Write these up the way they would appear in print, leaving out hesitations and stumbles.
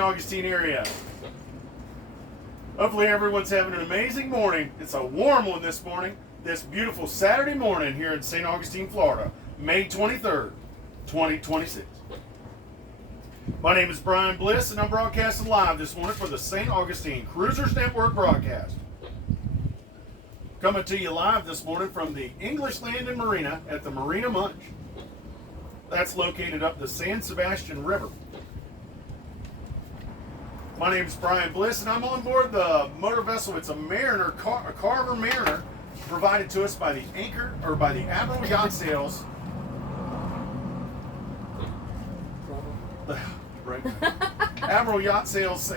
St. Augustine area. Hopefully everyone's having an amazing morning. It's a warm one this morning, this beautiful Saturday morning here in St. Augustine, Florida, May 23rd, 2026. My name is Brian Bliss, and I'm broadcasting live this morning for the St. Augustine Cruisers Network broadcast. Coming to you live this morning from the English Landing Marina at the Marina Munch. That's located up the San Sebastian River. My name is Brian Bliss, and I'm on board the motor vessel. It's a Mariner, a Carver Mariner, provided to us by the Admiral Yacht Sales. Admiral Yacht Sales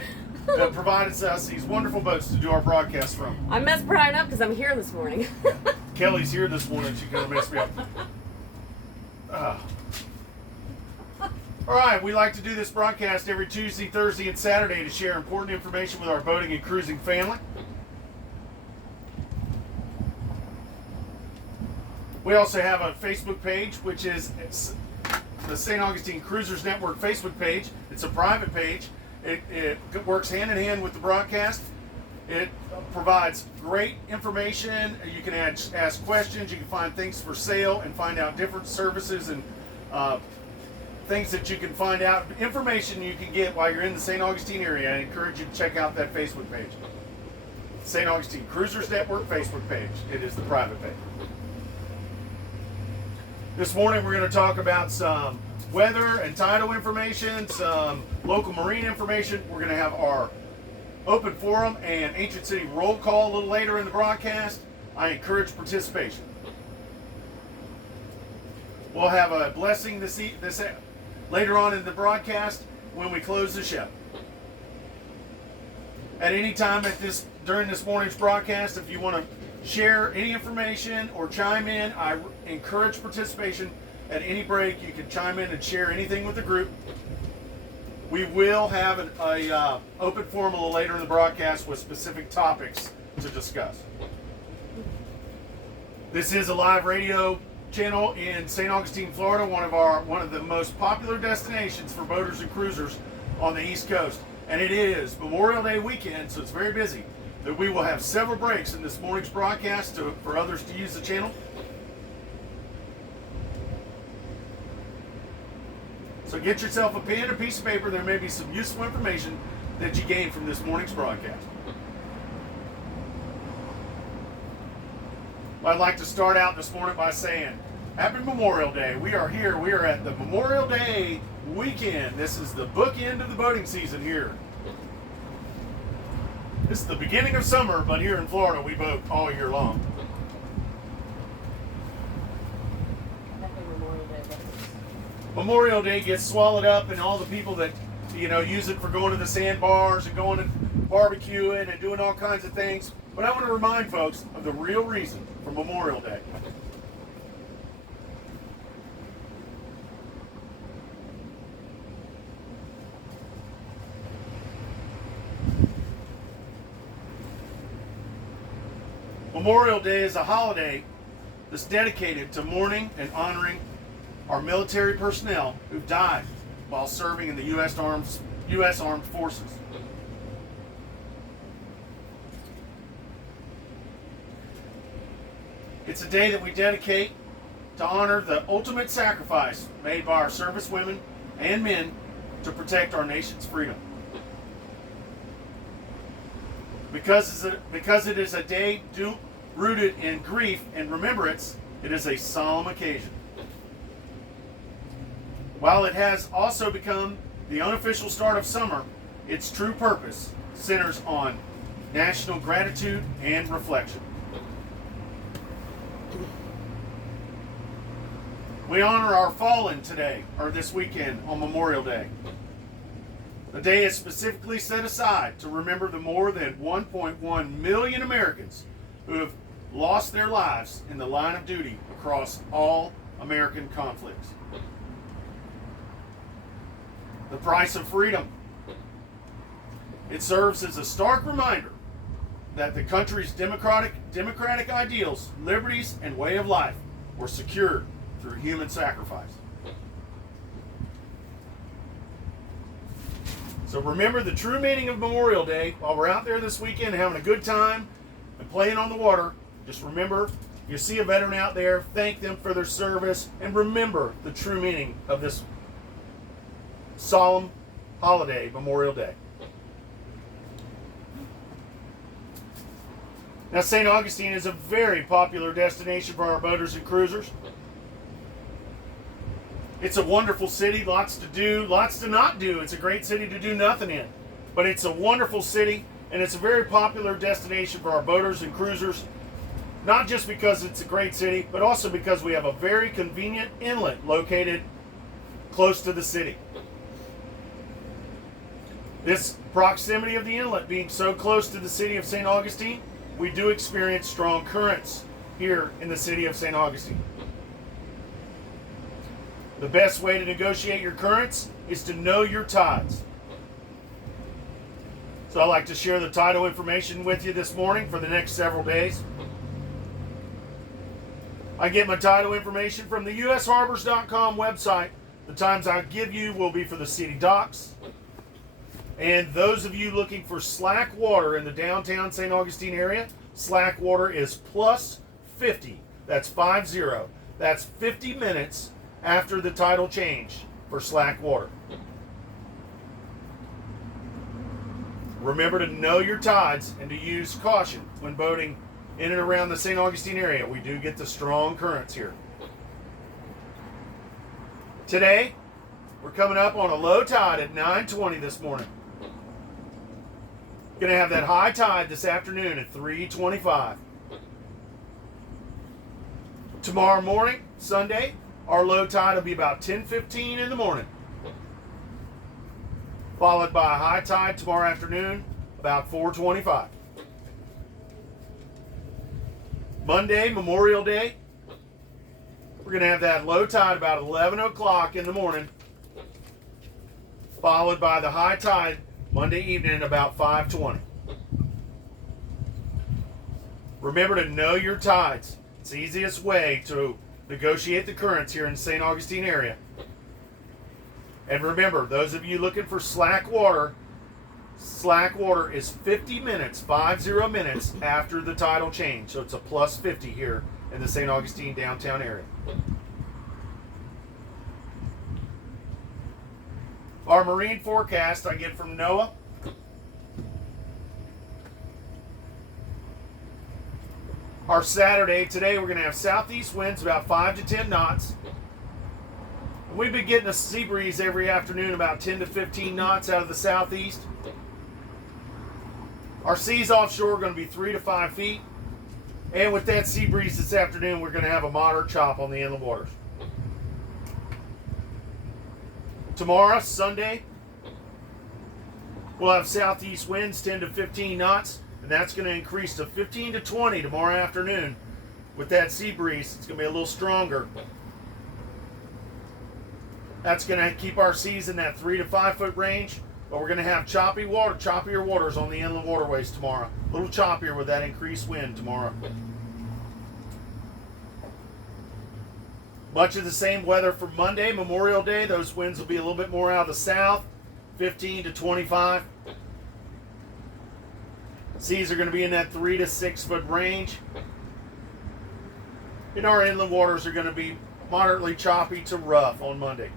provided us these wonderful boats to do our broadcast from. I messed Brian up because I'm here this morning. Kelly's here this morning. She's going to mess me up. All right, we like to do this broadcast every Tuesday, Thursday, and Saturday to share important information with our boating and cruising family. We also have a Facebook page, which is the St. Augustine Cruisers Network Facebook page. It's a private page. It works hand in hand with the broadcast. It provides great information. You can ask questions. You can find things for sale and find out different services and things that you can find out, information you can get while you're in the St. Augustine area. I encourage you to check out that Facebook page. St. Augustine Cruisers Network Facebook page. It is the private page. This morning we're going to talk about some weather and tidal information, some local marine information. We're going to have our open forum and Ancient City roll call a little later in the broadcast. I encourage participation. We'll have a blessing later on in the broadcast when we close the show. At any time during this morning's broadcast, if you want to share any information or chime in, I encourage participation. At any break, you can chime in and share anything with the group. We will have an open forum a little later in the broadcast with specific topics to discuss. This is a live radio channel in St. Augustine, Florida, one of the most popular destinations for boaters and cruisers on the East Coast. And it is Memorial Day weekend, so it's very busy. That we will have several breaks in this morning's broadcast for others to use the channel. So get yourself a pen or piece of paper. There may be some useful information that you gain from this morning's broadcast. Well, I'd like to start out this morning by saying, Happy Memorial Day. We are here. We are at the Memorial Day weekend. This is the bookend of the boating season here. This is the beginning of summer, but here in Florida, we boat all year long. Happy Memorial Day. Memorial Day gets swallowed up in all the people that, use it for going to the sandbars and going and barbecuing and doing all kinds of things. But I want to remind folks of the real reason for Memorial Day. Memorial Day is a holiday that's dedicated to mourning and honoring our military personnel who died while serving in the U.S. Armed Forces. It's a day that we dedicate to honor the ultimate sacrifice made by our service women and men to protect our nation's freedom. Because it is a day rooted in grief and remembrance, it is a solemn occasion. While it has also become the unofficial start of summer, its true purpose centers on national gratitude and reflection. We honor our fallen today, or this weekend on Memorial Day. The day is specifically set aside to remember the more than 1.1 million Americans who have lost their lives in the line of duty across all American conflicts. The price of freedom. It serves as a stark reminder that the country's democratic ideals, liberties, and way of life were secured through human sacrifice. So remember the true meaning of Memorial Day. While we're out there this weekend having a good time and playing on the water, just remember, you see a veteran out there, thank them for their service, and remember the true meaning of this solemn holiday, Memorial Day. Now, St. Augustine is a very popular destination for our boaters and cruisers. It's a wonderful city, lots to do, lots to not do. It's a great city to do nothing in. But it's a wonderful city, and it's a very popular destination for our boaters and cruisers, not just because it's a great city, but also because we have a very convenient inlet located close to the city. This proximity of the inlet being so close to the city of St. Augustine, we do experience strong currents here in the city of St. Augustine. The best way to negotiate your currents is to know your tides. So I'd like to share the tidal information with you this morning for the next several days. I get my tidal information from the usharbors.com website. The times I give you will be for the city docks. And those of you looking for slack water in the downtown St. Augustine area, slack water is plus 50. That's 50. That's 50 minutes after the tidal change for slack water. Remember to know your tides and to use caution when boating in and around the St. Augustine area. We do get the strong currents here. Today, we're coming up on a low tide at 9:20 this morning. Going to have that high tide this afternoon at 3:25. Tomorrow morning, Sunday, our low tide will be about 10:15 in the morning. Followed by a high tide tomorrow afternoon, about 4:25. Monday, Memorial Day, we're going to have that low tide about 11 o'clock in the morning, followed by the high tide Monday evening about 5:20. Remember to know your tides. It's the easiest way to negotiate the currents here in the St. Augustine area. And remember, those of you looking for slack water is 50 minutes, 50 minutes after the tidal change. So it's a plus 50 here in the St. Augustine downtown area. Our marine forecast I get from NOAA. Our Saturday, today we're going to have southeast winds about 5 to 10 knots. We've been getting a sea breeze every afternoon about 10 to 15 knots out of the southeast. Our seas offshore are going to be 3 to 5 feet. And with that sea breeze this afternoon, we're going to have a moderate chop on the inland waters. Tomorrow, Sunday, we'll have southeast winds 10 to 15 knots, and that's going to increase to 15 to 20 tomorrow afternoon. With that sea breeze, it's going to be a little stronger. That's going to keep our seas in that 3 to 5 foot range, but we're going to have choppier waters on the inland waterways tomorrow. A little choppier with that increased wind tomorrow. Much of the same weather for Monday, Memorial Day. Those winds will be a little bit more out of the south, 15 to 25. Seas are going to be in that 3 to 6 foot range. And our inland waters are going to be moderately choppy to rough on Monday.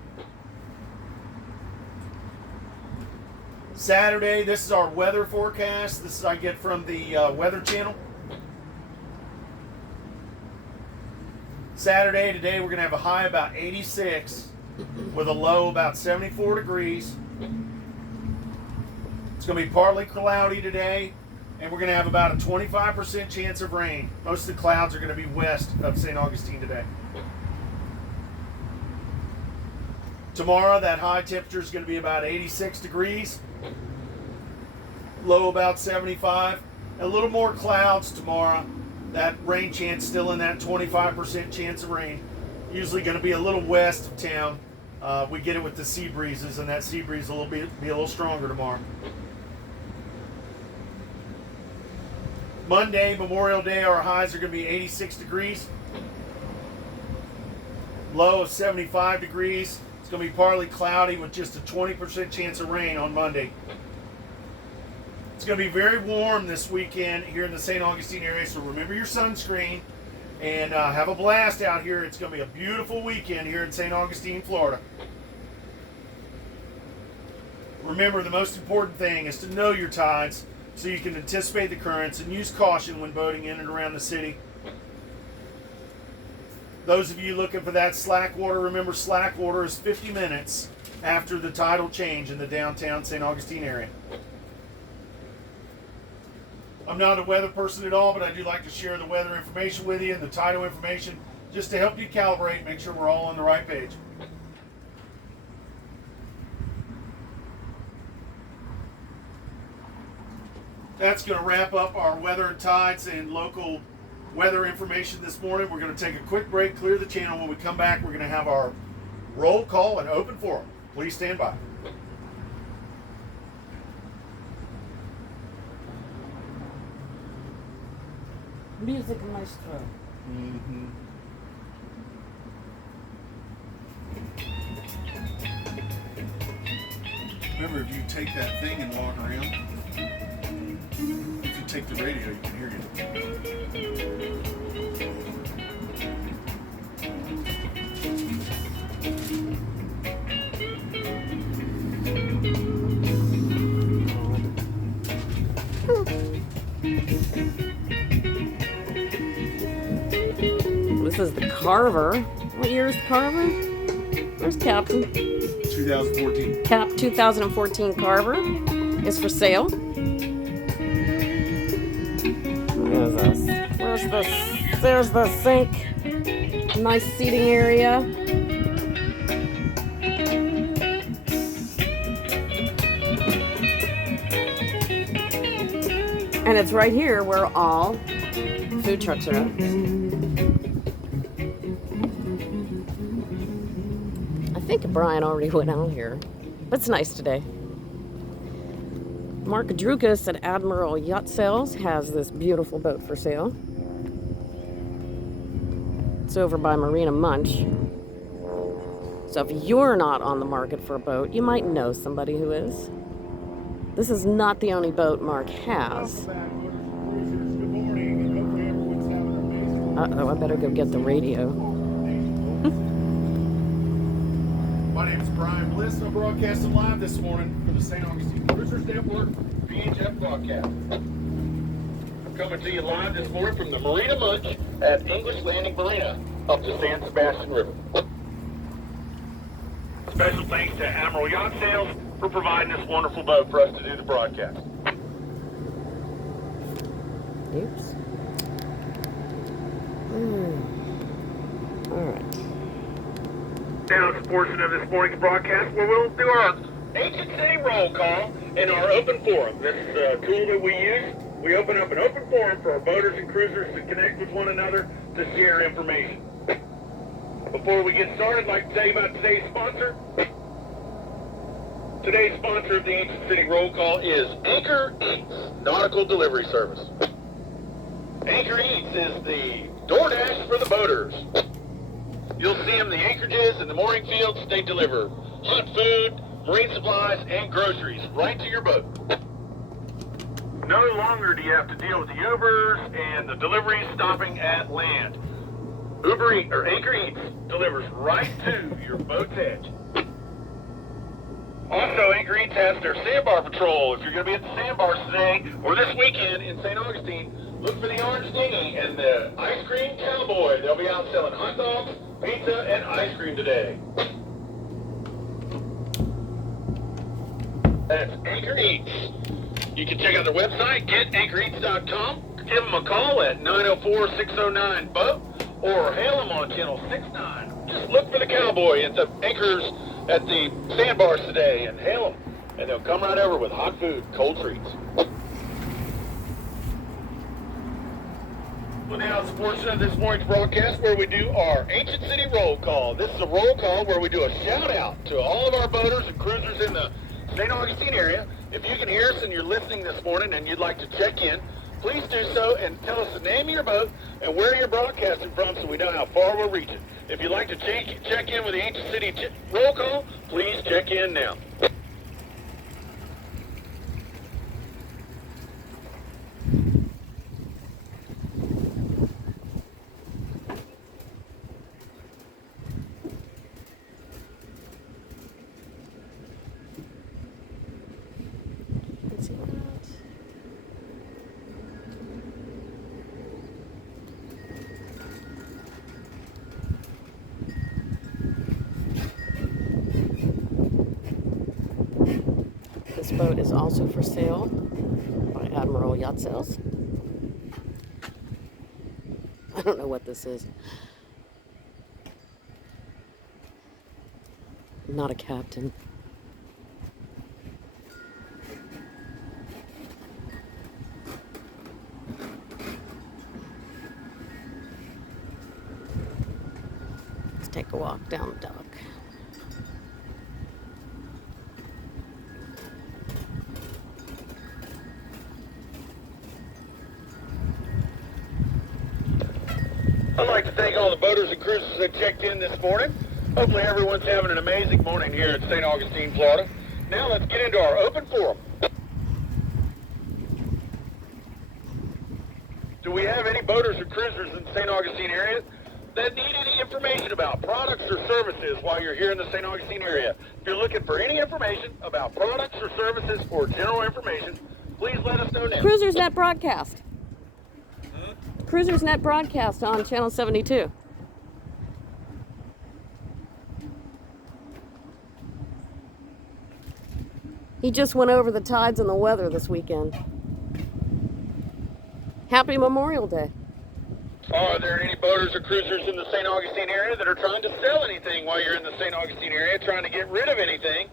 Saturday, this is our weather forecast. This is I get from the Weather Channel. Saturday, today, we're going to have a high about 86 with a low about 74 degrees. It's going to be partly cloudy today, and we're going to have about a 25% chance of rain. Most of the clouds are going to be west of St. Augustine today. Tomorrow, that high temperature is going to be about 86 degrees. Low about 75. A little more clouds tomorrow. That rain chance still in that 25% chance of rain. Usually going to be a little west of town. We get it with the sea breezes, and that sea breeze will be a little stronger tomorrow. Monday, Memorial Day, our highs are going to be 86 degrees. Low of 75 degrees. It's going to be partly cloudy with just a 20% chance of rain on Monday. It's going to be very warm this weekend here in the St. Augustine area, so remember your sunscreen and have a blast out here. It's going to be a beautiful weekend here in St. Augustine, Florida. Remember, the most important thing is to know your tides so you can anticipate the currents and use caution when boating in and around the city. Those of you looking for that slack water, remember slack water is 50 minutes after the tidal change in the downtown St. Augustine area. I'm not a weather person at all, but I do like to share the weather information with you and the tidal information just to help you calibrate, make sure we're all on the right page. That's going to wrap up our weather and tides and local weather information this morning. We're going to take a quick break, clear the channel. When we come back, we're going to have our roll call and open forum. Please stand by. Music maestro. Remember, if you take that thing and walk around, if you take the radio, you can hear you. This is the Carver. What year is the Carver? Where's Captain? 2014. Cap 2014 Carver is for sale. What is this? Where's this? There's the sink. Nice seating area. And it's right here where all food trucks are at. I think Brian already went out here, but it's nice today. Mark Drukas at Admiral Yacht Sales has this beautiful boat for sale. It's over by Marina Munch. So if you're not on the market for a boat, you might know somebody who is. This is not the only boat Mark has. Uh-oh, I better go get the radio. My name is Brian Bliss. I'm broadcasting live this morning for the St. Augustine Cruisers Network VHF broadcast. I'm coming to you live this morning from the Marina Munch at English Landing Marina up the San Sebastian River. Special thanks to Admiral Yacht Sales for providing this wonderful boat for us to do the broadcast. Oops. All right. Now it's a portion of this morning's broadcast where we'll do our Ancient City roll call in our open forum. This tool that we use, we open up an open forum for our boaters and cruisers to connect with one another to share information. Before we get started, I'd like to tell you about today's sponsor. Today's sponsor of the Ancient City roll call is Anchor Eats Nautical Delivery Service. Anchor Eats is the DoorDash for the boaters. You'll see them in the anchorages and the mooring fields. They deliver hot food, marine supplies, and groceries right to your boat. No longer do you have to deal with the Ubers and the deliveries stopping at land. Anchor Eats delivers right to your boat's edge. Also, Anchor Eats has their sandbar patrol. If you're going to be at the sandbars today or this weekend in St. Augustine, look for the orange dinghy and the ice cream cowboy. They'll be out selling hot dogs, pizza, and ice cream today. That's Anchor Eats. You can check out their website, getanchoreats.com. Give them a call at 904-609-BOAT or hail them on channel 69. Just look for the cowboy at the anchors at the sandbars today and hail them. And they'll come right over with hot food, cold treats. Well, now it's a portion of this morning's broadcast where we do our Ancient City roll call. This is a roll call where we do a shout out to all of our boaters and cruisers in the St. Augustine area. If you can hear us and you're listening this morning and you'd like to check in, please do so and tell us the name of your boat and where you're broadcasting from so we know how far we're reaching. If you'd like to check in with the Ancient City roll call, please check in now. Let's see that. This boat is also for sale by Admiral Yacht Sales. I don't know what this is. I'm not a captain. Let's take a walk down the dock. I'd like to thank all the boaters and cruisers that checked in this morning. Hopefully everyone's having an amazing morning here at St. Augustine, Florida. Now let's get into our open forum. Do we have any boaters or cruisers in the St. Augustine area that need any information about products or services while you're here in the St. Augustine area? If you're looking for any information about products or services or general information, please let us know now. Cruisers Net Broadcast. Cruisers Net Broadcast on Channel 72. He just went over the tides and the weather this weekend. Happy Memorial Day. Are there any boaters or cruisers in the St. Augustine area that are trying to sell anything while you're in the St. Augustine area, trying to get rid of anything,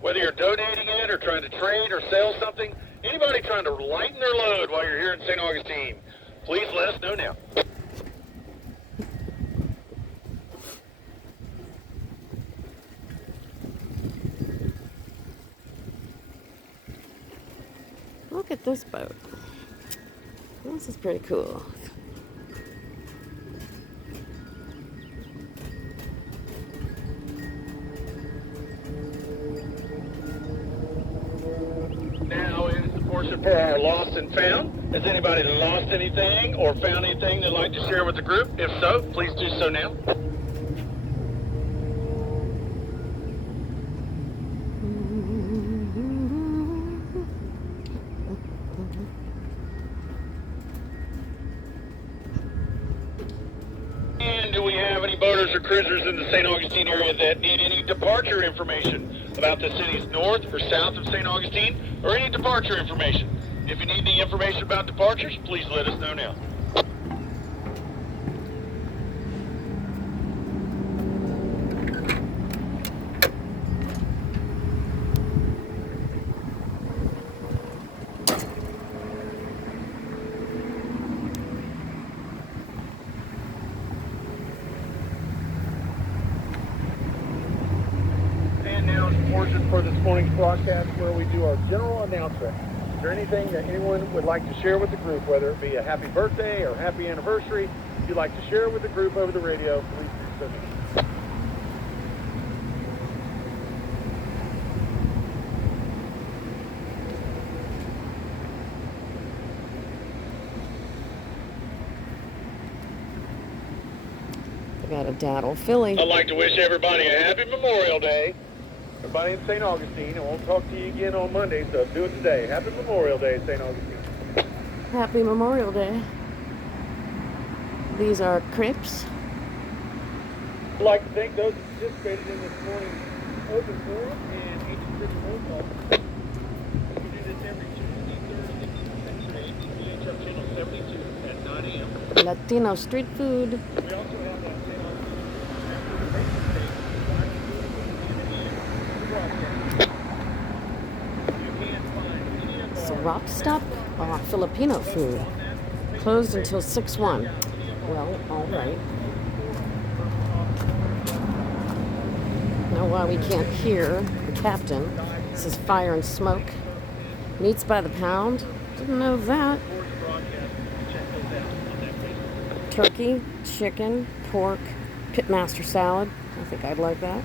whether you're donating it or trying to trade or sell something? Anybody trying to lighten their load while you're here in St. Augustine? Please let us know now. Look at this boat. This is pretty cool. Now is the portion for our lost and found. Has anybody lost anything or found anything they'd like to share with the group? If so, please do so now. And do we have any boaters or cruisers in the St. Augustine area that need any departure information about the cities north or south of St. Augustine, or any departure information? If you need any information about departures, please let us know now. And now is the portion for this morning's broadcast where we do our general announcement. Is there anything that anyone would like to share with the group, whether it be a happy birthday or happy anniversary? If you'd like to share with the group over the radio, please do so. I got a daddle filly. I'd like to wish everybody a happy Memorial Day. Everybody in St. Augustine, I won't talk to you again on Monday, so do it today. Happy Memorial Day, St. Augustine. Happy Memorial Day. These are crepes. I'd like to thank those who participated in this morning's open forum and Ancient City roll call. We do this every Tuesday, Thursday, and Saturday. We reach our channel 72 at 9 a.m. Latino street food. We also have that St. Augustine Facebook page. You can find any of our Sarap Stop. Filipino food. Closed until 6/1. Well, all right. Now why we can't hear the captain. This is Fire and Smoke. Meats by the pound. Didn't know that. turkey, chicken, pork, pitmaster salad. I think I'd like that.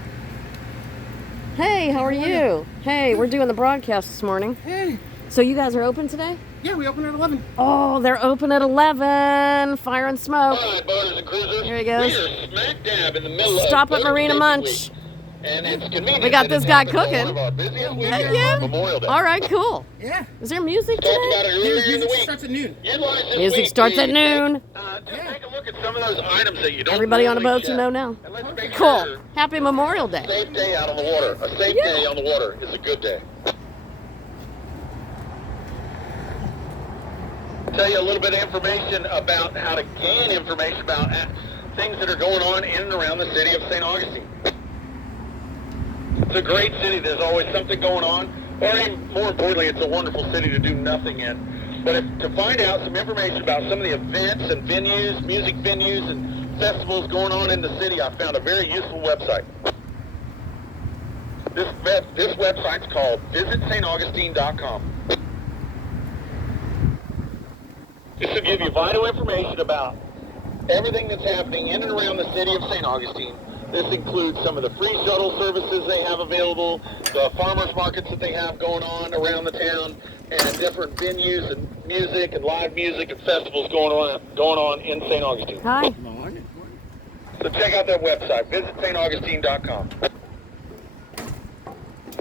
Hey, how are you? Hey, we're doing the broadcast this morning. Hey. So you guys are open today? Yeah, we open at 11. Oh, they're open at 11. Fire and smoke. All right, boaters and cruisers. Here he goes. We are smack dab in the middle Stop of at Marina Boater Munch. Safety Week. And it's convenient. We got that this it guy happens on cooking. One of our busiest Heck weekends, yeah. Memorial Day. All right, cool. Yeah. Is there music Talked today? about it earlier in the Music week. starts at noon. Utilize this Music week starts to at noon. Just take a look at some of those items that you don't Everybody on the normally boats you check. know now. And let's make Cool. sure Happy Memorial Day. a safe day out on the water. A safe Yeah. day on the water is a good day. Tell you a little bit of information about how to gain information about things that are going on in and around the city of St. Augustine. It's a great city. There's always something going on. Or even more importantly, it's a wonderful city to do nothing in. But to find out some information about some of the events and venues, music venues and festivals going on in the city, I found a very useful website. This website's called visitstaugustine.com. This will give you vital information about everything that's happening in and around the city of St. Augustine. This includes some of the free shuttle services they have available, the farmers markets that they have going on around the town, and different venues and music and live music and festivals going on in St. Augustine. Hi. So check out that website, visitstaugustine.com.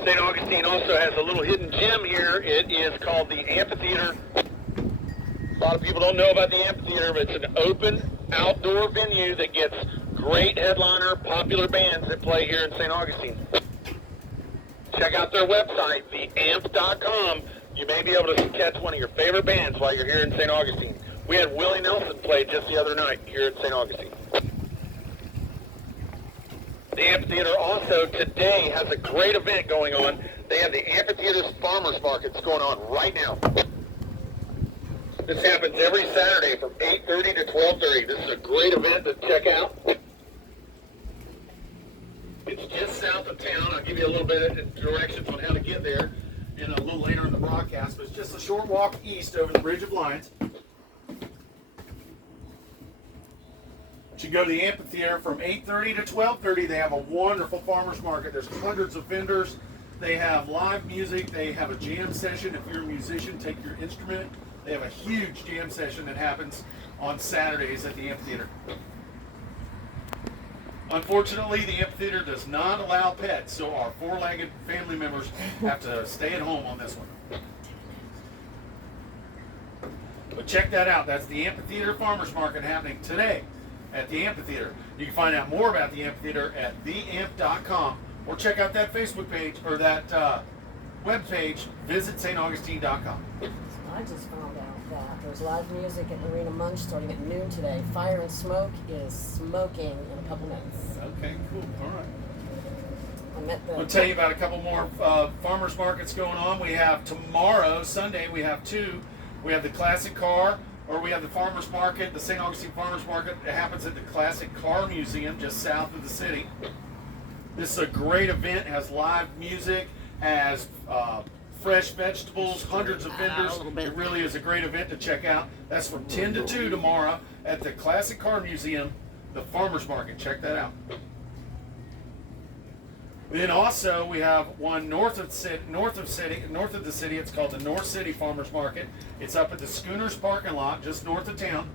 St. Augustine also has a little hidden gem here. It is called the Amphitheater. A lot of people don't know about the amphitheater, but it's an open outdoor venue that gets great headliner, popular bands that play here in St. Augustine. Check out their website, theamp.com. You may be able to catch one of your favorite bands while you're here in St. Augustine. We had Willie Nelson play just the other night here in St. Augustine. The amphitheater also today has a great event going on. They have the Amphitheater's Farmers Markets going on right now. This happens every Saturday from 8:30 to 12:30. This is a great event to check out. It's just south of town. I'll give you a little bit of directions on how to get there in a little later in the broadcast, but it's just a short walk east over the Bridge of Lions. You go to the amphitheater from 8:30 to 12:30. They have a wonderful farmers market. There's hundreds of vendors. They have live music. They have a jam session. If you're a musician, take your instrument. They have a huge jam session that happens on Saturdays at the amphitheater. Unfortunately, the amphitheater does not allow pets, so our four-legged family members have to stay at home on this one. But check that out. That's the Amphitheater Farmers Market happening today at the amphitheater. You can find out more about the amphitheater at theamp.com or check out that Facebook page or that web page, visitstaugustine.com. I just found out that there's live music at Marina Munch starting at noon today. Fire and Smoke is smoking in a couple minutes. Okay, cool. All right. I met the. I'll tell you about a couple more farmers markets going on. We have tomorrow, Sunday, we have two. We have the Classic Car, or we have the farmers market, the St. Augustine Farmers Market. It happens at the Classic Car Museum just south of the city. This is a great event. It has live music, has fresh vegetables, hundreds of vendors. It really is a great event to check out. That's from 10 to 2 tomorrow at the Classic Car Museum, the farmers market. Check that out. Then also we have one north of the city. It's called the North City Farmers Market. It's up at the Schooners parking lot, just north of town.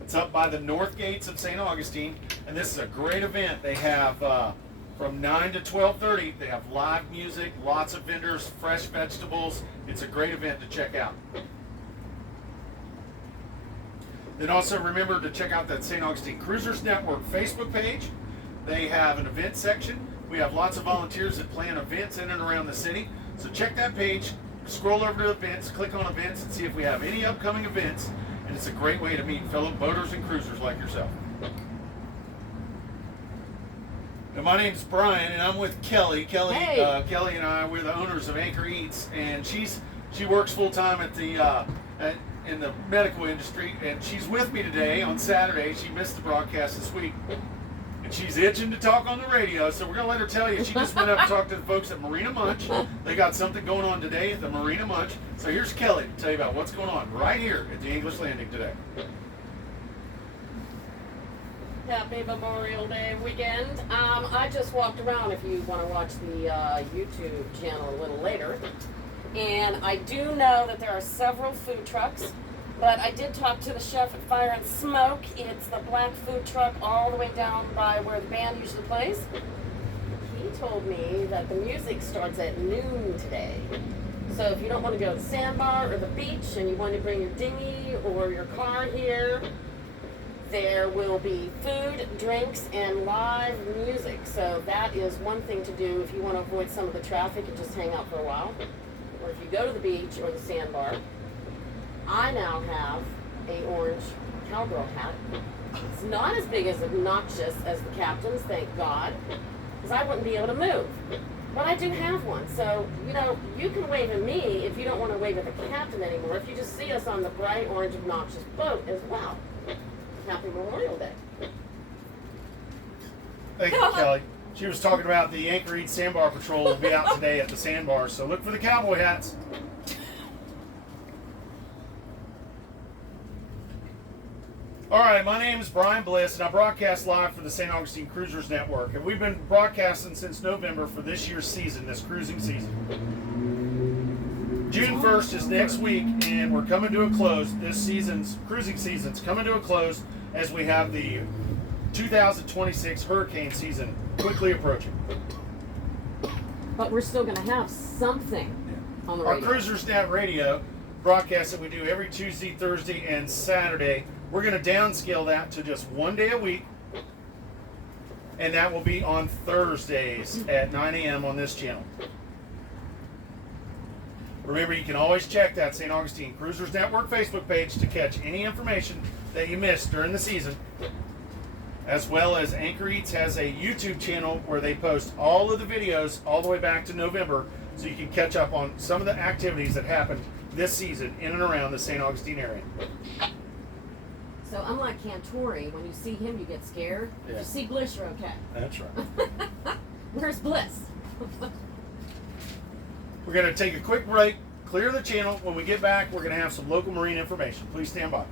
It's up by the north gates of St. Augustine, and this is a great event. They have from 9 to 12:30. They have live music, lots of vendors, fresh vegetables. It's a great event to check out. Then also remember to check out that St. Augustine Cruisers Network Facebook page. They have an event section. We have lots of volunteers that plan events in and around the city. So check that page, scroll over to events, click on events, and see if we have any upcoming events. And it's a great way to meet fellow boaters and cruisers like yourself. Now, my name's Brian, and I'm with Kelly. Kelly and I, we're the owners of Anchor Eats, and she works full time at the in the medical industry, and she's with me today on Saturday. She missed the broadcast this week. She's itching to talk on the radio, so we're going to let her tell you. She just went up and talked to the folks at Marina Munch. They got something going on today at the Marina Munch. So here's Kelly to tell you about what's going on right here at the English Landing today. Happy Memorial Day weekend. I just walked around, if you want to watch the YouTube channel a little later. And I do know that there are several food trucks, but I did talk to the chef at Fire and Smoke. It's the black food truck all the way down by where the band usually plays. He told me that the music starts at noon today. So if you don't want to go to the sandbar or the beach and you want to bring your dinghy or your car here, there will be food, drinks, and live music. So that is one thing to do if you want to avoid some of the traffic and just hang out for a while. Or if you go to the beach or the sandbar. I now have a orange cowgirl hat. It's not as big as obnoxious as the captain's, thank God, because I wouldn't be able to move. But I do have one, so, you know, you can wave at me if you don't want to wave at the captain anymore, if you just see us on the bright orange obnoxious boat as well. Happy Memorial Day. Thank you, Kelly. She was talking about the Anchor Eat Sandbar Patrol will be out today at the sandbar, so look for the cowboy hats. All right, my name is Brian Bliss, and I broadcast live for the St. Augustine Cruisers Network. And we've been broadcasting since November for this year's season, this cruising season. June 1st is next week, and we're coming to a close. This season's cruising season's coming to a close as we have the 2026 hurricane season quickly approaching. But we're still going to have something on the radio. Our Cruisers Net Radio broadcast that we do every Tuesday, Thursday, and Saturday. We're going to downscale that to just one day a week, and that will be on Thursdays at 9 a.m. on this channel. Remember, you can always check that St. Augustine Cruisers Network Facebook page to catch any information that you missed during the season, as well as Anchor Eats has a YouTube channel where they post all of the videos all the way back to November, so you can catch up on some of the activities that happened this season in and around the St. Augustine area. So unlike Cantori, when you see him, you get scared. Yeah. If you see Bliss, you're okay. That's right. Where's Bliss? We're going to take a quick break, clear the channel. When we get back, we're going to have some local marine information. Please stand by.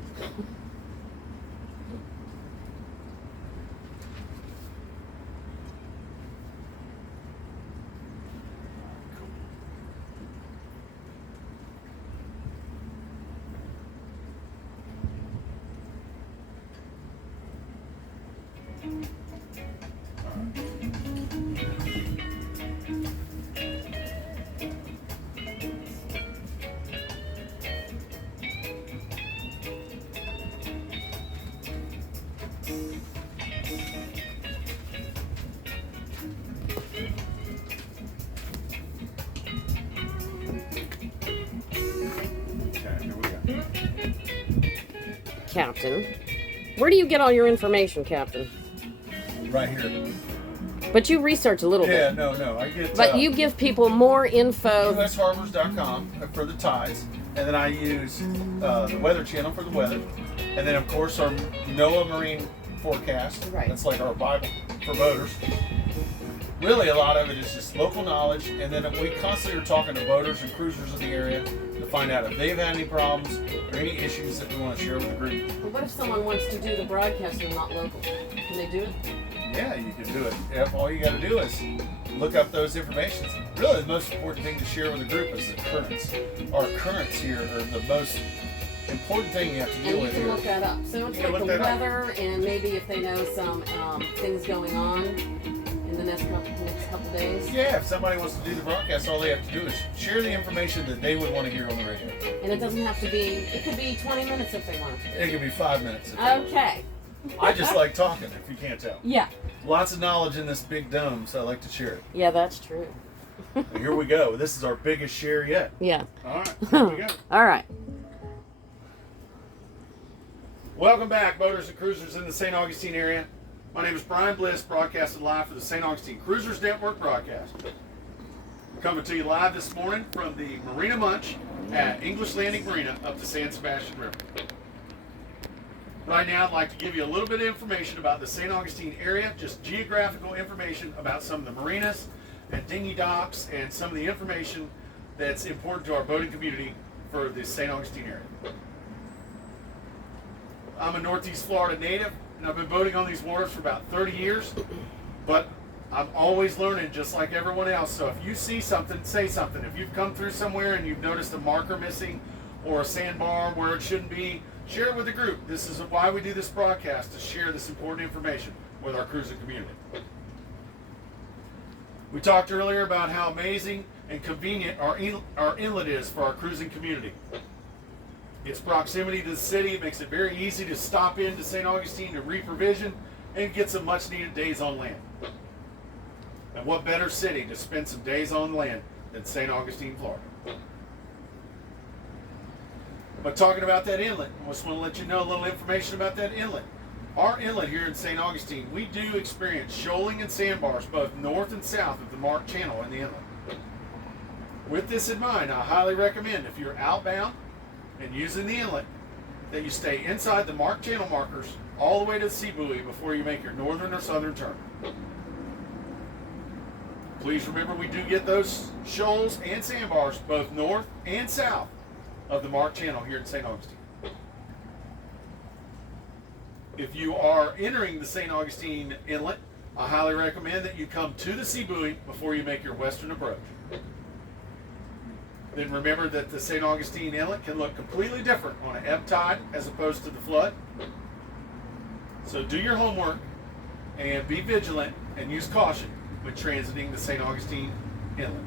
Captain. Where do you get all your information, Captain? Right here. But you research a little Yeah, bit. no. I get. But you give people more info. USHarbors.com for the tides, and then I use the Weather Channel for the weather, and then of course our NOAA Marine forecast. Right. That's like our Bible for boaters. Really, a lot of it is just local knowledge, and then we constantly are talking to boaters and cruisers in the area to find out if they've had any problems or any issues that we want to share with the group. But what if someone wants to do the broadcast and not local? Can they do it? Yeah, you can do it. If all you got to do is look up those informations. Really, the most important thing to share with the group is the currents. Our currents here are the most important thing you have to deal And you with can here. look that up. So it's You can like look the that up. weather and maybe if they know some things going on in the next couple days. Yeah, if somebody wants to do the broadcast, all they have to do is share the information that they would want to hear on the radio. And it doesn't have to be, it could be 20 minutes if they want to. It could be 5 minutes. if they want. Okay. I just like talking, if you can't tell. Yeah. Lots of knowledge in this big dome, so I like to share it. Yeah, that's true. And here we go. This is our biggest share yet. Yeah. All right, here we go. All right. Welcome back, boaters and cruisers in the St. Augustine area. My name is Brian Bliss, broadcasting live for the St. Augustine Cruisers Network broadcast. We're coming to you live this morning from the Marina Munch at English Landing Marina up the San Sebastian River. Right now, I'd like to give you a little bit of information about the St. Augustine area, just geographical information about some of the marinas and dinghy docks and some of the information that's important to our boating community for the St. Augustine area. I'm a Northeast Florida native, and I've been boating on these waters for about 30 years, but I'm always learning just like everyone else. So if you see something, say something. If you've come through somewhere and you've noticed a marker missing or a sandbar where it shouldn't be, share it with the group. This is why we do this broadcast, to share this important information with our cruising community. We talked earlier about how amazing and convenient our inlet is for our cruising community. Its proximity to the city makes it very easy to stop into St. Augustine to reprovision and get some much needed days on land. And what better city to spend some days on land than St. Augustine, Florida? But talking about that inlet, I just want to let you know a little information about that inlet. Our inlet here in St. Augustine, we do experience shoaling and sandbars both north and south of the marked channel in the inlet. With this in mind, I highly recommend if you're outbound and using the inlet that you stay inside the marked channel markers all the way to the sea buoy before you make your northern or southern turn. Please remember we do get those shoals and sandbars both north and south of the marked channel here in St. Augustine. If you are entering the St. Augustine Inlet, I highly recommend that you come to the sea buoy before you make your western approach. Then remember that the St. Augustine Inlet can look completely different on an ebb tide as opposed to the flood. So do your homework and be vigilant and use caution when transiting the St. Augustine Inlet.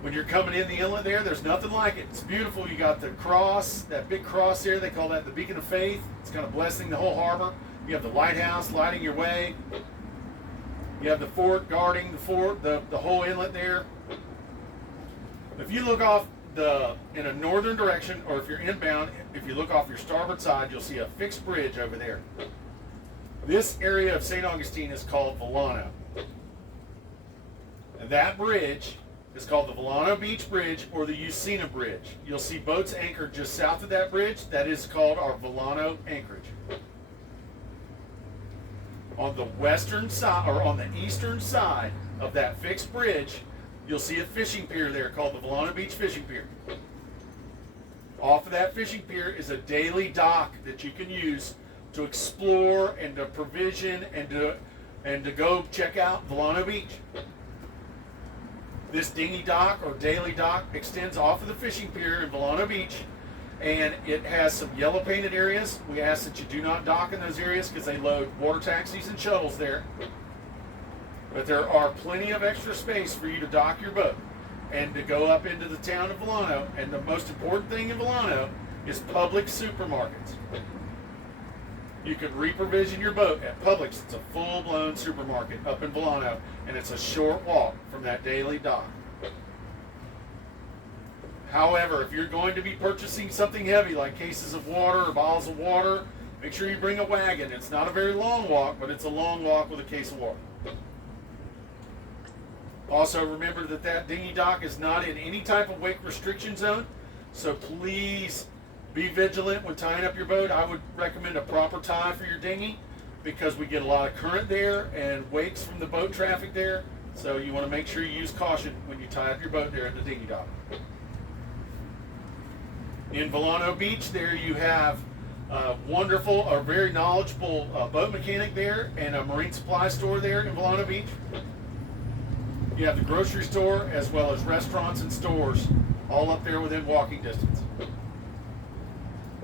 When you're coming in the inlet there's nothing like it. It's beautiful. You got the cross, that big cross there. They call that the beacon of faith. It's kind of blessing the whole harbor. You have the lighthouse lighting your way. You have the fort guarding the fort, the whole inlet there. If you look off in a northern direction, or if you're inbound, if you look off your starboard side, you'll see a fixed bridge over there. This area of St. Augustine is called Volano. And that bridge is called the Volano Beach Bridge or the Usina Bridge. You'll see boats anchored just south of that bridge. That is called our Volano anchorage. On the western side, or on the eastern side of that fixed bridge, you'll see a fishing pier there called the Volano Beach Fishing Pier. Off of that fishing pier is a daily dock that you can use to explore and to provision and to go check out Volano Beach. This dinghy dock or daily dock extends off of the fishing pier in Volano Beach, and it has some yellow painted areas. We ask that you do not dock in those areas because they load water taxis and shuttles there. But there are plenty of extra space for you to dock your boat and to go up into the town of Volano. And the most important thing in Volano is public supermarkets. You can reprovision your boat at Publix. It's a full-blown supermarket up in Volano, and it's a short walk from that daily dock. However, if you're going to be purchasing something heavy like cases of water or bottles of water, make sure you bring a wagon. It's not a very long walk, but it's a long walk with a case of water. Also, remember that that dinghy dock is not in any type of wake restriction zone, so please be vigilant when tying up your boat. I would recommend a proper tie for your dinghy because we get a lot of current there and wakes from the boat traffic there. So you want to make sure you use caution when you tie up your boat there at the dinghy dock. In Volano Beach, there you have a wonderful or very knowledgeable boat mechanic there and a marine supply store there in Volano Beach. You have the grocery store as well as restaurants and stores all up there within walking distance,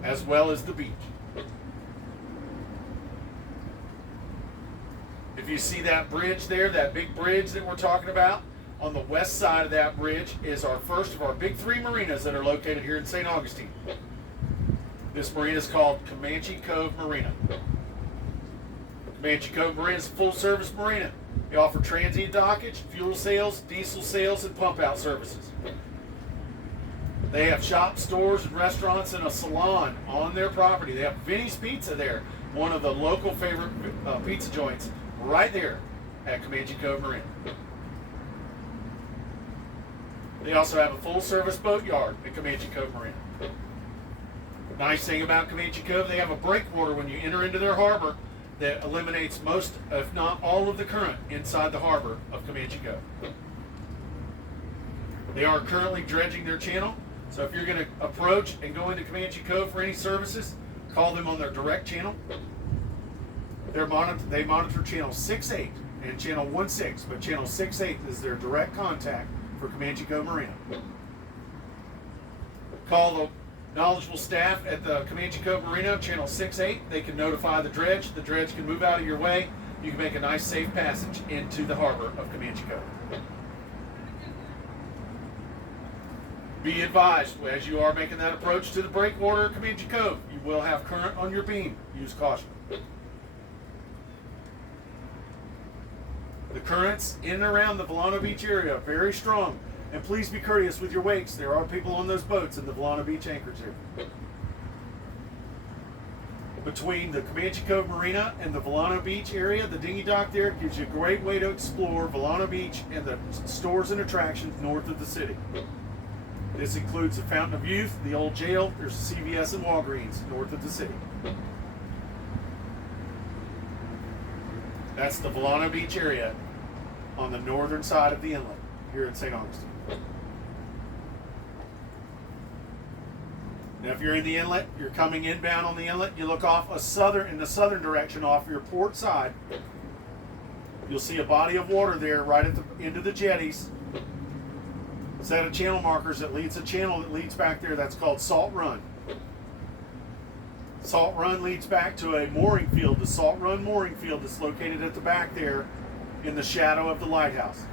as well as the beach. If you see that bridge there, that big bridge that we're talking about, on the west side of that bridge is our first of our big three marinas that are located here in St. Augustine. This marina is called Comanche Cove Marina. Comanche Cove Marina is a full-service marina. They offer transient dockage, fuel sales, diesel sales, and pump-out services. They have shops, stores, and restaurants, and a salon on their property. They have Vinny's Pizza there, one of the local favorite pizza joints, right there at Comanche Cove Marina. They also have a full-service boat yard at Comanche Cove Marina. Nice thing about Comanche Cove, they have a breakwater when you enter into their harbor that eliminates most, if not all, of the current inside the harbor of Comanche Cove. They are currently dredging their channel, so if you're going to approach and go into Comanche Cove for any services, call them on their direct channel. They monitor channel 6-8 and channel 1-6, but channel 6-8 is their direct contact for Comanche Cove Marina. Call the knowledgeable staff at the Comanche Cove Marina, channel 6-8. They can notify the dredge. The dredge can move out of your way. You can make a nice, safe passage into the harbor of Comanche Cove. Be advised, as you are making that approach to the breakwater of Comanche Cove, you will have current on your beam. Use caution. The currents in and around the Volano Beach area are very strong, and please be courteous with your wakes. There are people on those boats in the Volano Beach anchorage here. Between the Comanche Cove Marina and the Volano Beach area, the dinghy dock there gives you a great way to explore Volano Beach and the stores and attractions north of the city. This includes the Fountain of Youth, the old jail, there's a CVS and Walgreens north of the city. That's the Volano Beach area on the northern side of the inlet here in St. Augustine. Now if you're in the inlet, you're coming inbound on the inlet, you look off in the southern direction off your port side, you'll see a body of water there right at the end of the jetties. Set of channel markers that leads a channel that leads back there. That's called Salt Run. Salt Run leads back to a mooring field, the Salt Run mooring field that's located at the back there in the shadow of the lighthouse.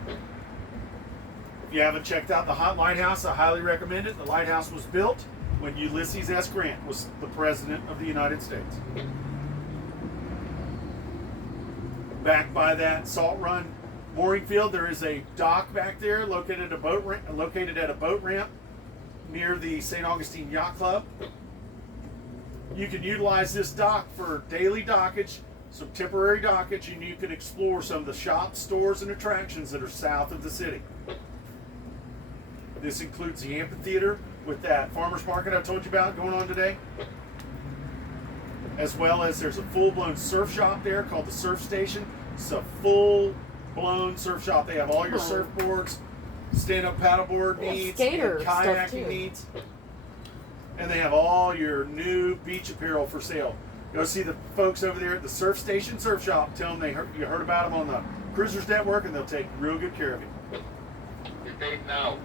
If you haven't checked out the Hot Lighthouse, I highly recommend it. The lighthouse was built when Ulysses S. Grant was the President of the United States. Back by that Salt Run mooring field, there is a dock back there located at a boat ramp near the St. Augustine Yacht Club. You can utilize this dock for daily dockage, some temporary dockage, and you can explore some of the shops, stores, and attractions that are south of the city. This includes the amphitheater with that farmer's market I told you about going on today, as well as there's a full-blown surf shop there called the Surf Station. It's a full-blown surf shop. They have all your surfboards, stand-up paddleboard needs, skater and stuff kayaking too. needs. And they have all your new beach apparel for sale. Go see the folks over there at the Surf Station Surf Shop. Tell them you heard about them on the Cruisers Network, and they'll take real good care of you. Your face now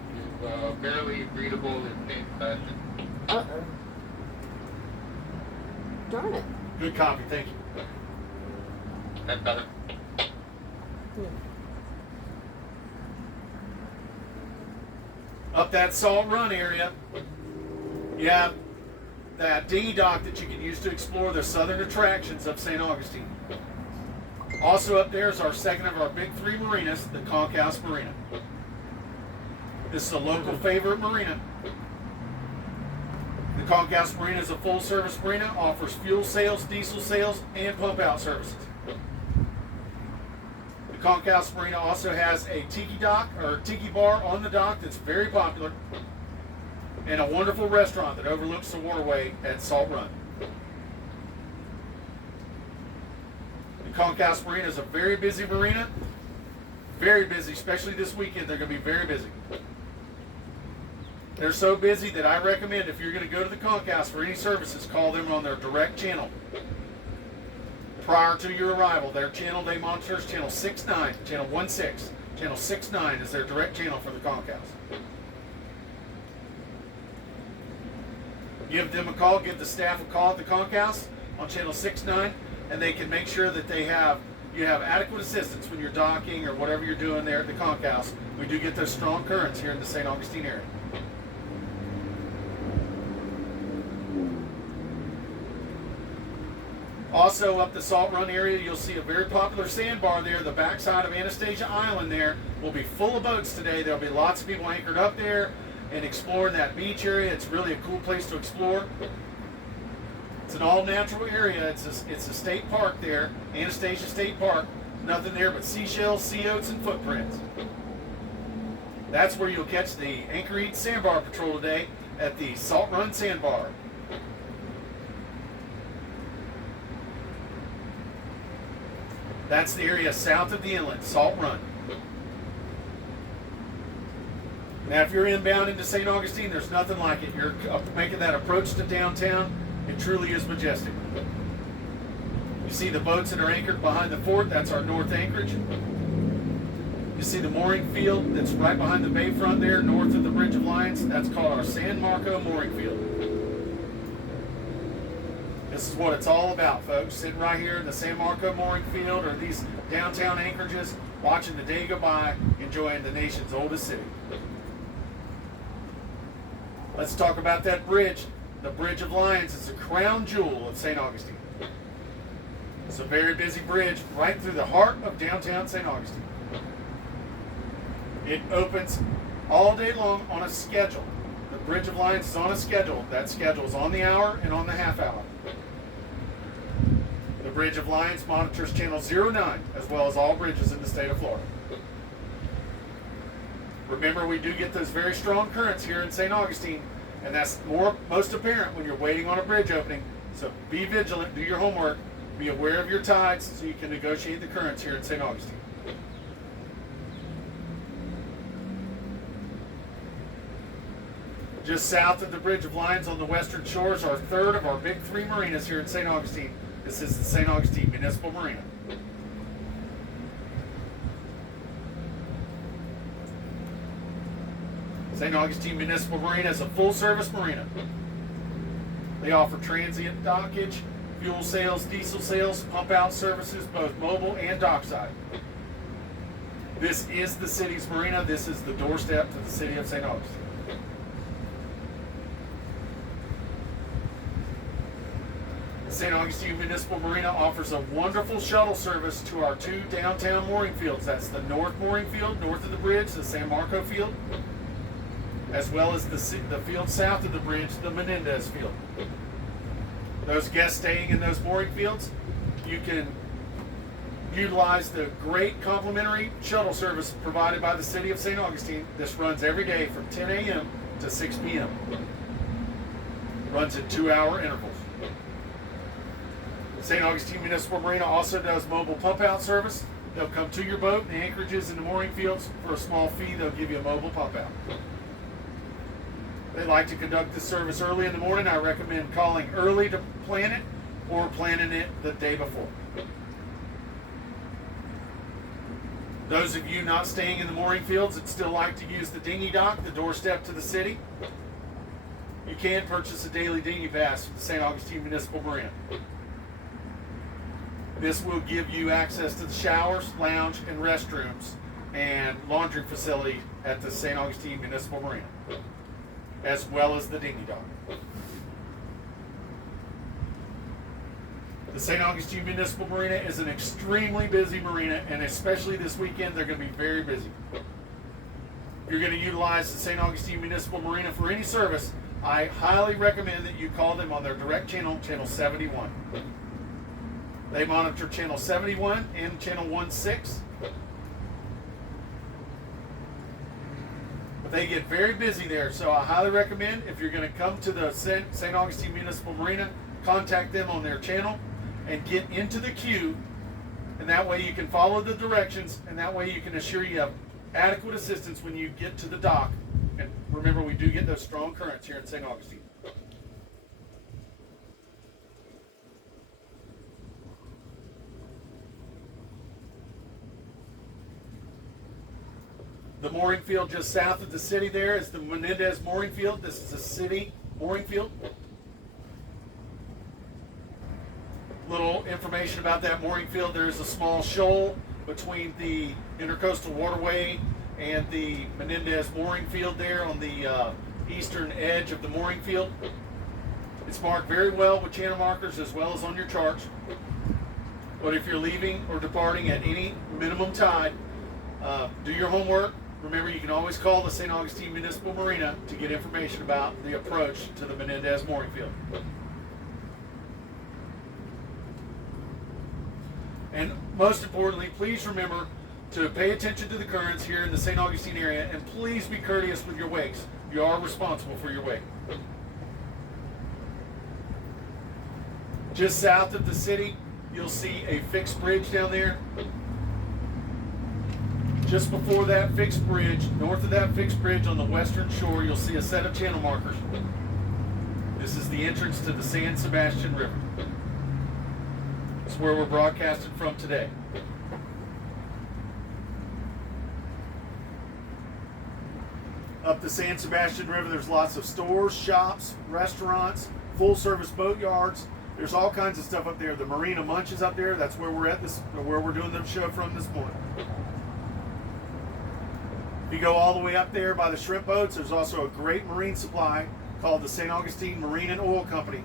is barely readable in paint fashion. Uh-oh. Darn it. Good copy, thank you. That's better. Up that Salt Run area, you have that dinghy dock that you can use to explore the southern attractions of St. Augustine. Also up there is our second of our big three marinas, the Concourse Marina. This is a local favorite marina. The Concourse Marina is a full-service marina, offers fuel sales, diesel sales, and pump-out services. The Concourse Marina also has a tiki dock or tiki bar on the dock that's very popular, and a wonderful restaurant that overlooks the waterway at Salt Run. The Concourse Marina is a very busy marina, very busy, especially this weekend. They're going to be very busy. They're so busy that I recommend if you're going to go to the Concourse for any services, call them on their direct channel. Prior to your arrival, their channel they monitor is channel 6-9, channel 1-6. Channel 6-9 is their direct channel for the Concourse. Give them a call, give the staff a call at the Concourse on channel 6-9, and they can make sure that you have adequate assistance when you're docking or whatever you're doing there at the Concourse. We do get those strong currents here in the St. Augustine area. Also up the Salt Run area, you'll see a very popular sandbar there. The backside of Anastasia Island there will be full of boats today. There'll be lots of people anchored up there and exploring that beach area. It's really a cool place to explore. It's an all-natural area. It's a state park there, Anastasia State Park. Nothing there but seashells, sea oats, and footprints. That's where you'll catch the Anchor Eat Sandbar Patrol today at the Salt Run Sandbar. That's the area south of the inlet, Salt Run. Now, if you're inbound into St. Augustine, there's nothing like it. You're making that approach to downtown. It truly is majestic. You see the boats that are anchored behind the fort, that's our north anchorage. You see the mooring field that's right behind the bayfront there, north of the Bridge of Lions, that's called our San Marco mooring field. This is what it's all about, folks. Sitting right here in the San Marco mooring field or these downtown anchorages, watching the day go by, enjoying the nation's oldest city. Let's talk about that bridge. The Bridge of Lions is the crown jewel of St. Augustine. It's a very busy bridge right through the heart of downtown St. Augustine. It opens all day long on a schedule. The Bridge of Lions is on a schedule. That schedule is on the hour and on the half hour. The Bridge of Lions monitors channel 09 as well as all bridges in the state of Florida. Remember, we do get those very strong currents here in St. Augustine, and that's most apparent when you're waiting on a bridge opening. So be vigilant, do your homework, be aware of your tides so you can negotiate the currents here in St. Augustine. Just south of the Bridge of Lions on the western shores are third of our big three marinas here in St. Augustine. This is the St. Augustine Municipal Marina. St. Augustine Municipal Marina is a full-service marina. They offer transient dockage, fuel sales, diesel sales, pump-out services, both mobile and dockside. This is the city's marina. This is the doorstep to the city of St. Augustine. The St. Augustine Municipal Marina offers a wonderful shuttle service to our two downtown mooring fields. That's the North Mooring Field, north of the bridge, the San Marco Field, as well as the field south of the bridge, the Menendez Field. Those guests staying in those mooring fields, you can utilize the great complimentary shuttle service provided by the city of St. Augustine. This runs every day from 10 a.m. to 6 p.m. Runs in 2-hour intervals. St. Augustine Municipal Marina also does mobile pump-out service. They'll come to your boat in the anchorages and the mooring fields. For a small fee, they'll give you a mobile pump-out. They like to conduct this service early in the morning. I recommend calling early to plan it or planning it the day before. Those of you not staying in the mooring fields that still like to use the dinghy dock, the doorstep to the city, you can purchase a daily dinghy pass for the St. Augustine Municipal Marina. This will give you access to the showers, lounge, and restrooms and laundry facility at the St. Augustine Municipal Marina, as well as the dinghy dock. The St. Augustine Municipal Marina is an extremely busy marina, and especially this weekend, they're going to be very busy. If you're going to utilize the St. Augustine Municipal Marina for any service, I highly recommend that you call them on their direct channel, channel 71. They monitor channel 71 and channel 16. But they get very busy there, so I highly recommend if you're going to come to the St. Augustine Municipal Marina, contact them on their channel and get into the queue, and that way you can follow the directions, and that way you can assure you have adequate assistance when you get to the dock. And remember, we do get those strong currents here in St. Augustine. The mooring field just south of the city there is the Menendez mooring field. This is a city mooring field. Little information about that mooring field. There is a small shoal between the Intercoastal Waterway and the Menendez mooring field there on the eastern edge of the mooring field. It's marked very well with channel markers as well as on your charts. But if you're leaving or departing at any minimum tide, do your homework. Remember, you can always call the St. Augustine Municipal Marina to get information about the approach to the Menendez mooring field. And most importantly, please remember to pay attention to the currents here in the St. Augustine area, and please be courteous with your wakes. You are responsible for your wake. Just south of the city, you'll see a fixed bridge down there. Just before that fixed bridge, north of that fixed bridge on the western shore, you'll see a set of channel markers. This is the entrance to the San Sebastian River. It's where we're broadcasting from today. Up the San Sebastian River, there's lots of stores, shops, restaurants, full-service boat yards. There's all kinds of stuff up there. The Marina Munch is up there. That's where we're at where we're doing the show from this morning. If you go all the way up there by the shrimp boats, there's also a great marine supply called the St. Augustine Marine and Oil Company.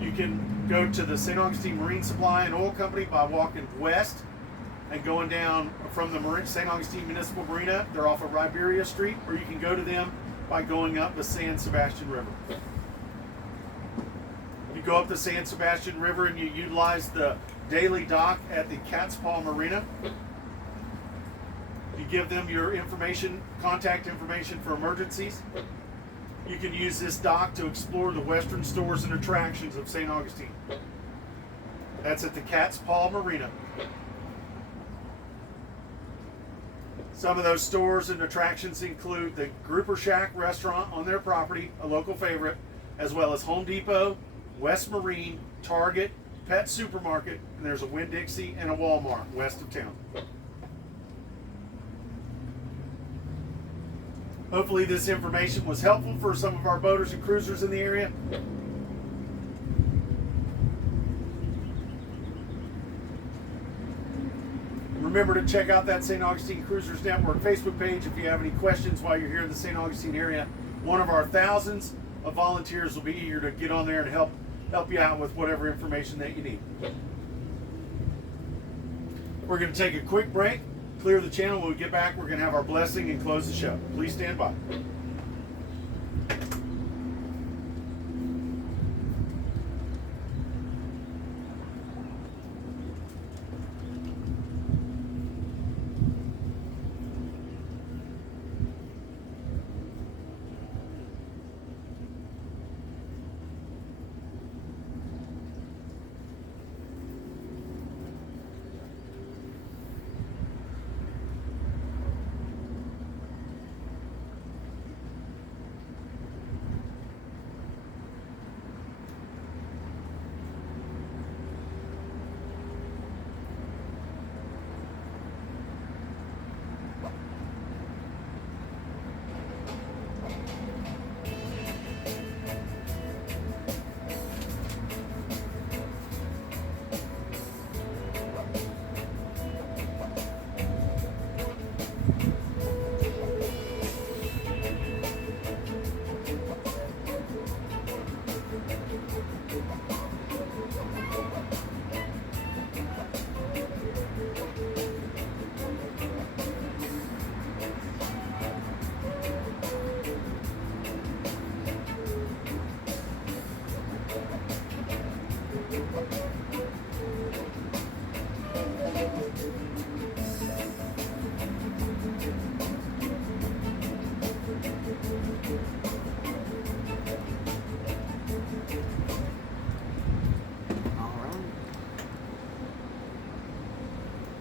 You can go to the St. Augustine Marine Supply and Oil Company by walking west and going down from the St. Augustine Municipal Marina. They're off of Riberia Street, or you can go to them by going up the San Sebastian River. You go up the San Sebastian River and you utilize the daily dock at the Cat's Paw Marina. You give them your information, contact information for emergencies. You can use this dock to explore the western stores and attractions of St. Augustine. That's at the Cat's Paw Marina. Some of those stores and attractions include the Grouper Shack restaurant on their property, a local favorite, as well as Home Depot, West Marine, Target, Pet Supermarket, and there's a Winn-Dixie and a Walmart west of town. Hopefully this information was helpful for some of our boaters and cruisers in the area. Remember to check out that St. Augustine Cruisers Network Facebook page if you have any questions while you're here in the St. Augustine area. One of our thousands of volunteers will be eager to get on there and help you out with whatever information that you need. We're going to take a quick break, clear the channel. When we get back, we're going to have our blessing and close the show. Please stand by.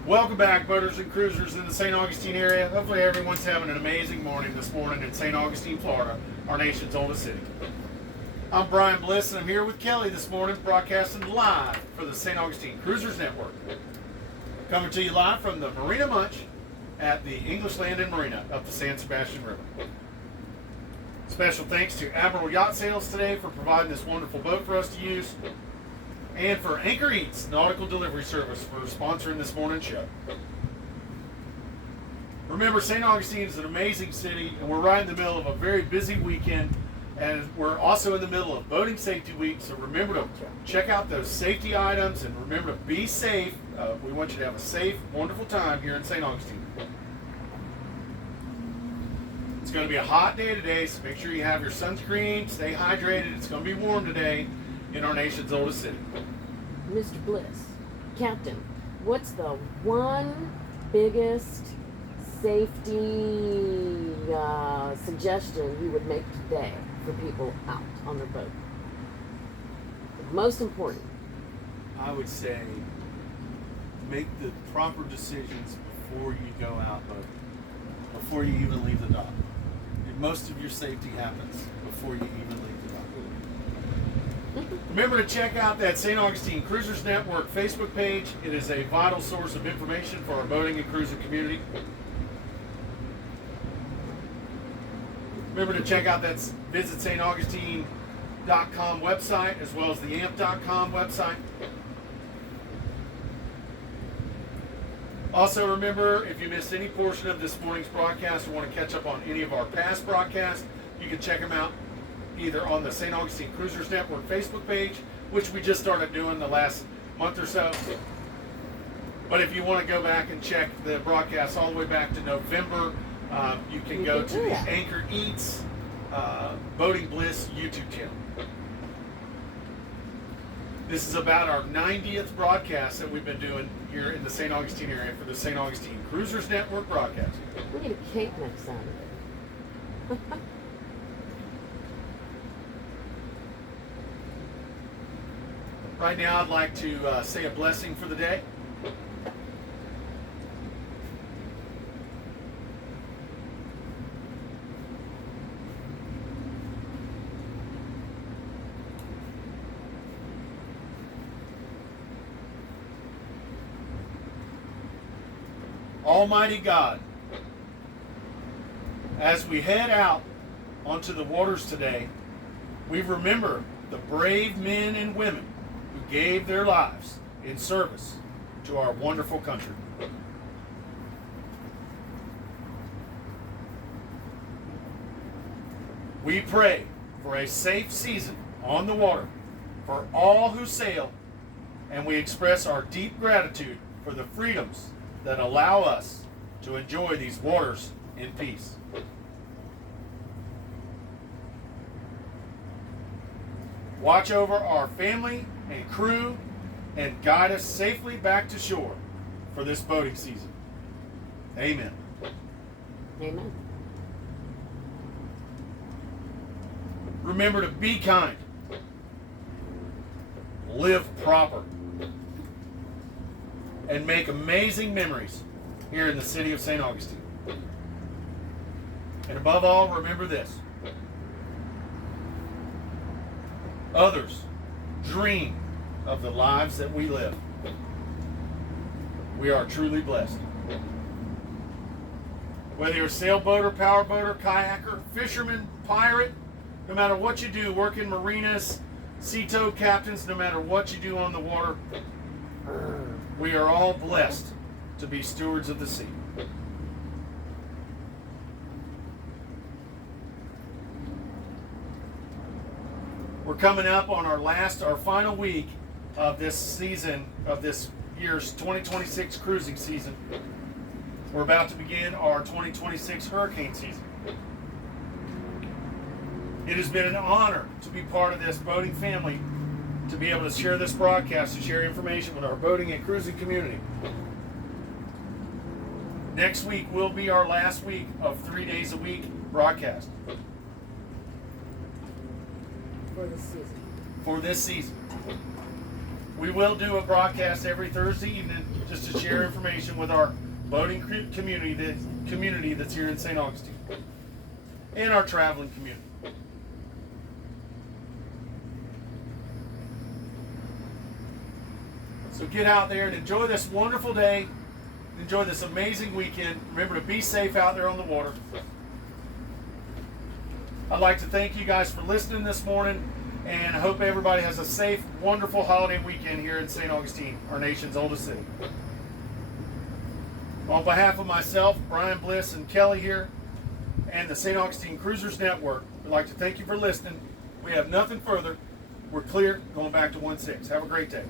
Welcome back, boaters and cruisers in the St. Augustine area. Hopefully everyone's having an amazing morning this morning in St. Augustine, Florida, our nation's oldest city. I'm Brian Bliss, and I'm here with Kelly this morning, broadcasting live for the St. Augustine Cruisers Network. Coming to you live from the Marina Munch at the English Landing Marina up the San Sebastian River. Special thanks to Admiral Yacht Sales today for providing this wonderful boat for us to use, and for Anchor Eats Nautical Delivery Service for sponsoring this morning's show. Remember, St. Augustine is an amazing city, and we're right in the middle of a very busy weekend, and we're also in the middle of Boating Safety Week, so remember to check out those safety items, and remember to be safe. We want you to have a safe, wonderful time here in St. Augustine. It's going to be a hot day today, so make sure you have your sunscreen, stay hydrated. It's going to be warm today in our nation's oldest city. Mr. Bliss, Captain, what's the one biggest safety suggestion you would make today for people out on their boat? Most important. I would say make the proper decisions before you go out boating, before you even leave the dock. most of your safety happens before you even leave the dock. Remember to check out that St. Augustine Cruisers Network Facebook page. It is a vital source of information for our boating and cruising community. Remember to check out that Visit St. Augustine.com website as well as the amp.com website. Also remember, if you missed any portion of this morning's broadcast or want to catch up on any of our past broadcasts, you can check them out either on the St. Augustine Cruisers Network Facebook page, which we just started doing the last month or so. But if you want to go back and check the broadcast all the way back to November, you can go to the Anchor Eats Boating Bliss YouTube channel. This is about our 90th broadcast that we've been doing here in the St. Augustine area for the St. Augustine Cruisers Network broadcast. We need a cake next Saturday. Right now, I'd like to say a blessing for the day. Almighty God, as we head out onto the waters today, we remember the brave men and women who gave their lives in service to our wonderful country. We pray for a safe season on the water for all who sail, and we express our deep gratitude for the freedoms that allow us to enjoy these waters in peace. Watch over our family and crew and guide us safely back to shore for this boating season. Amen. Amen. Remember to be kind, live proper, and make amazing memories here in the city of St. Augustine. And above all, remember this. Others dream of the lives that we live. We are truly blessed. Whether you're a sailboater, powerboater, kayaker, fisherman, pirate, no matter what you do, work in marinas, sea tow captains, no matter what you do on the water, we are all blessed to be stewards of the sea. We're coming up on our final week of this season, of this year's 2026 cruising season. We're about to begin our 2026 hurricane season. It has been an honor to be part of this boating family, to be able to share this broadcast, to share information with our boating and cruising community. Next week will be our last week of 3 days a week broadcast. For this season. We will do a broadcast every Thursday evening just to share information with our boating community that's here in St. Augustine and our traveling community. So get out there and enjoy this wonderful day. Enjoy this amazing weekend. Remember to be safe out there on the water. I'd like to thank you guys for listening this morning, and I hope everybody has a safe, wonderful holiday weekend here in St. Augustine, our nation's oldest city. On behalf of myself, Brian Bliss, and Kelly here, and the St. Augustine Cruisers Network, we'd like to thank you for listening. We have nothing further. We're clear, going back to 1-6. Have a great day.